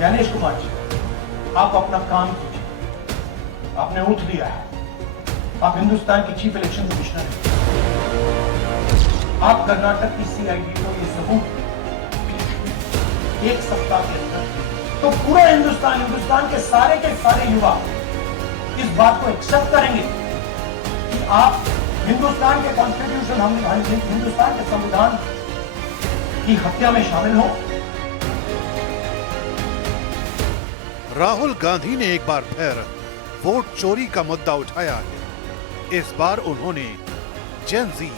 ज्ञानेश कुमार जी, आप अपना काम कीजिए। आपने ऊँट लिया है, आप हिंदुस्तान के चीफ इलेक्शन कमिश्नर हैं। आप कर्नाटक की सीआईडी को ये सबूत एक सप्ताह के अंदर तो पूरा हिंदुस्तान के सारे युवा इस बात को एक्सेप्ट करेंगे कि आप हिंदुस्तान के कॉन्स्टिट्यूशन, हिंदुस्तान के संविधान की हत्या में शामिल हो। राहुल गांधी ने एक बार फिर वोट चोरी का मुद्दा उठाया है। इस बार उन्होंने जेन जी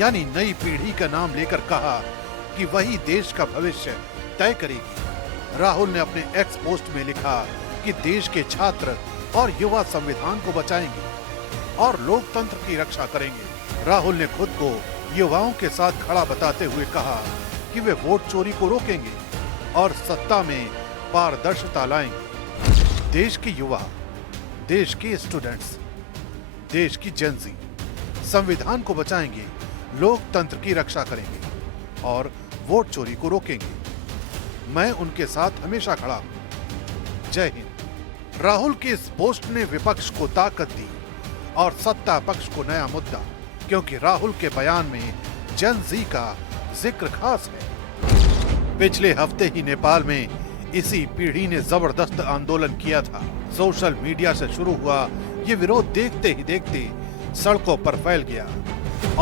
यानी नई पीढ़ी का नाम लेकर कहा कि वही देश का भविष्य तय करेगी। राहुल ने अपने एक्स पोस्ट में लिखा कि देश के छात्र और युवा संविधान को बचाएंगे और लोकतंत्र की रक्षा करेंगे। राहुल ने खुद को युवाओं के साथ खड़ा बताते हुए कहा कि वे वोट चोरी को रोकेंगे और सत्ता में पारदर्शिता लाएंगे। देश के युवा, देश के स्टूडेंट्स, देश की जेन-ज़ी संविधान को बचाएंगे, लोकतंत्र की रक्षा करेंगे और वोट चोरी को रोकेंगे। मैं उनके साथ हमेशा खड़ा हूं। जय हिंद। राहुल के इस पोस्ट ने विपक्ष को ताकत दी और सत्ता पक्ष को नया मुद्दा, क्योंकि राहुल के बयान में जेन-ज़ी का जिक्र खास है। पिछले हफ्ते ही नेपाल में इसी पीढ़ी ने जबरदस्त आंदोलन किया था। सोशल मीडिया से शुरू हुआ ये विरोध देखते ही देखते सड़कों पर फैल गया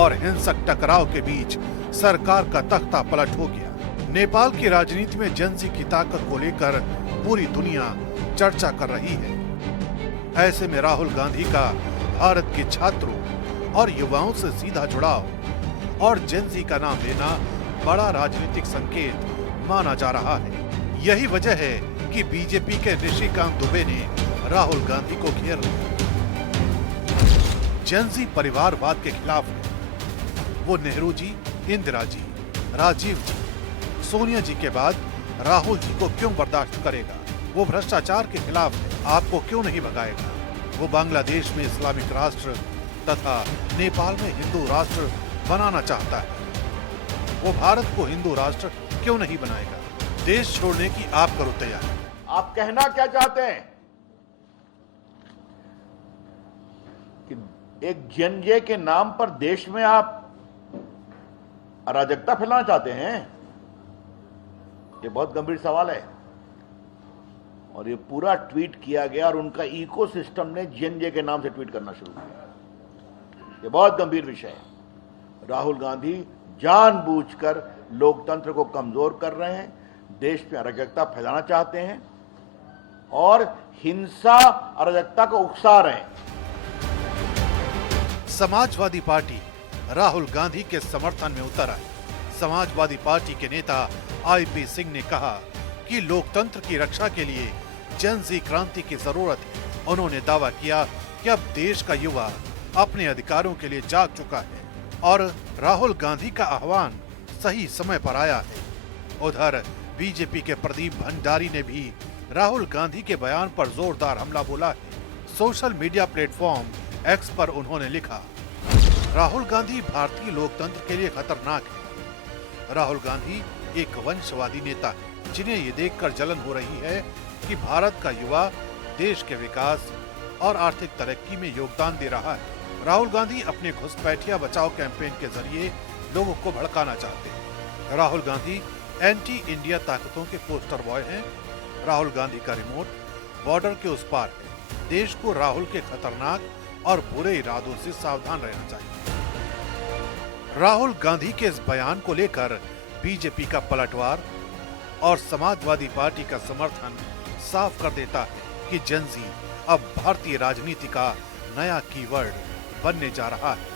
और हिंसक टकराव के बीच सरकार का तख्ता पलट हो गया। नेपाल की राजनीति में जेन-ज़ी की ताकत को लेकर पूरी दुनिया चर्चा कर रही है। ऐसे में राहुल गांधी का भारत के छात्रों और युवाओं से सीधा जुड़ाव और जेन-ज़ी का नाम लेना बड़ा राजनीतिक संकेत माना जा रहा है। यही वजह है कि बीजेपी के ऋषिकांत दुबे ने राहुल गांधी को घेर लिया। जेन-ज़ी परिवारवाद के खिलाफ है। वो नेहरू जी, इंदिरा जी, राजीव जी, सोनिया जी के बाद राहुल जी को क्यों बर्दाश्त करेगा? वो भ्रष्टाचार के खिलाफ है, आपको क्यों नहीं भगाएगा? वो बांग्लादेश में इस्लामिक राष्ट्र तथा नेपाल में हिंदू राष्ट्र बनाना चाहता है। वो भारत को हिंदू राष्ट्र क्यों नहीं बनाएगा? देश छोड़ने की आप करो तैयारी। आप कहना क्या चाहते हैं कि एक जेन-ज़ी के नाम पर देश में आप अराजकता फैलाना चाहते हैं? ये बहुत गंभीर सवाल है और ये पूरा ट्वीट किया गया और उनका इकोसिस्टम ने जेन-ज़ी के नाम से ट्वीट करना शुरू किया। ये बहुत गंभीर विषय है। राहुल गांधी जानबूझकर लोकतंत्र को कमजोर कर रहे हैं, देश में अराजकता फैलाना चाहते हैं और हिंसा अराजकता को उकसा रहे हैं। समाजवादी पार्टी राहुल गांधी के समर्थन में उतर आई। समाजवादी पार्टी के नेता आईपी सिंह ने कहा कि लोकतंत्र की रक्षा के लिए जेन-ज़ी क्रांति की जरूरत है। उन्होंने दावा किया कि अब देश का युवा अपने अधिकारों के लिए जाग चुका है और राहुल गांधी का आह्वान सही समय पर आया है। उधर बीजेपी के प्रदीप भंडारी ने भी राहुल गांधी के बयान पर जोरदार हमला बोला है। सोशल मीडिया प्लेटफॉर्म एक्स पर उन्होंने लिखा, राहुल गांधी भारतीय लोकतंत्र के लिए खतरनाक है। राहुल गांधी एक वंशवादी नेता है जिन्हें ये देखकर जलन हो रही है कि भारत का युवा देश के विकास और आर्थिक तरक्की में योगदान दे रहा है। राहुल गांधी अपने घुसपैठिया बचाओ कैंपेन के जरिए लोगों को भड़काना चाहते हैं। राहुल गांधी एंटी इंडिया ताकतों के पोस्टर बॉय हैं। राहुल गांधी का रिमोट बॉर्डर के उस पार है। देश को राहुल के खतरनाक और बुरे इरादों से सावधान रहना चाहिए। राहुल गांधी के इस बयान को लेकर बीजेपी का पलटवार और समाजवादी पार्टी का समर्थन साफ कर देता है कि जेन-ज़ी अब भारतीय राजनीति का नया कीवर्ड बनने जा रहा है।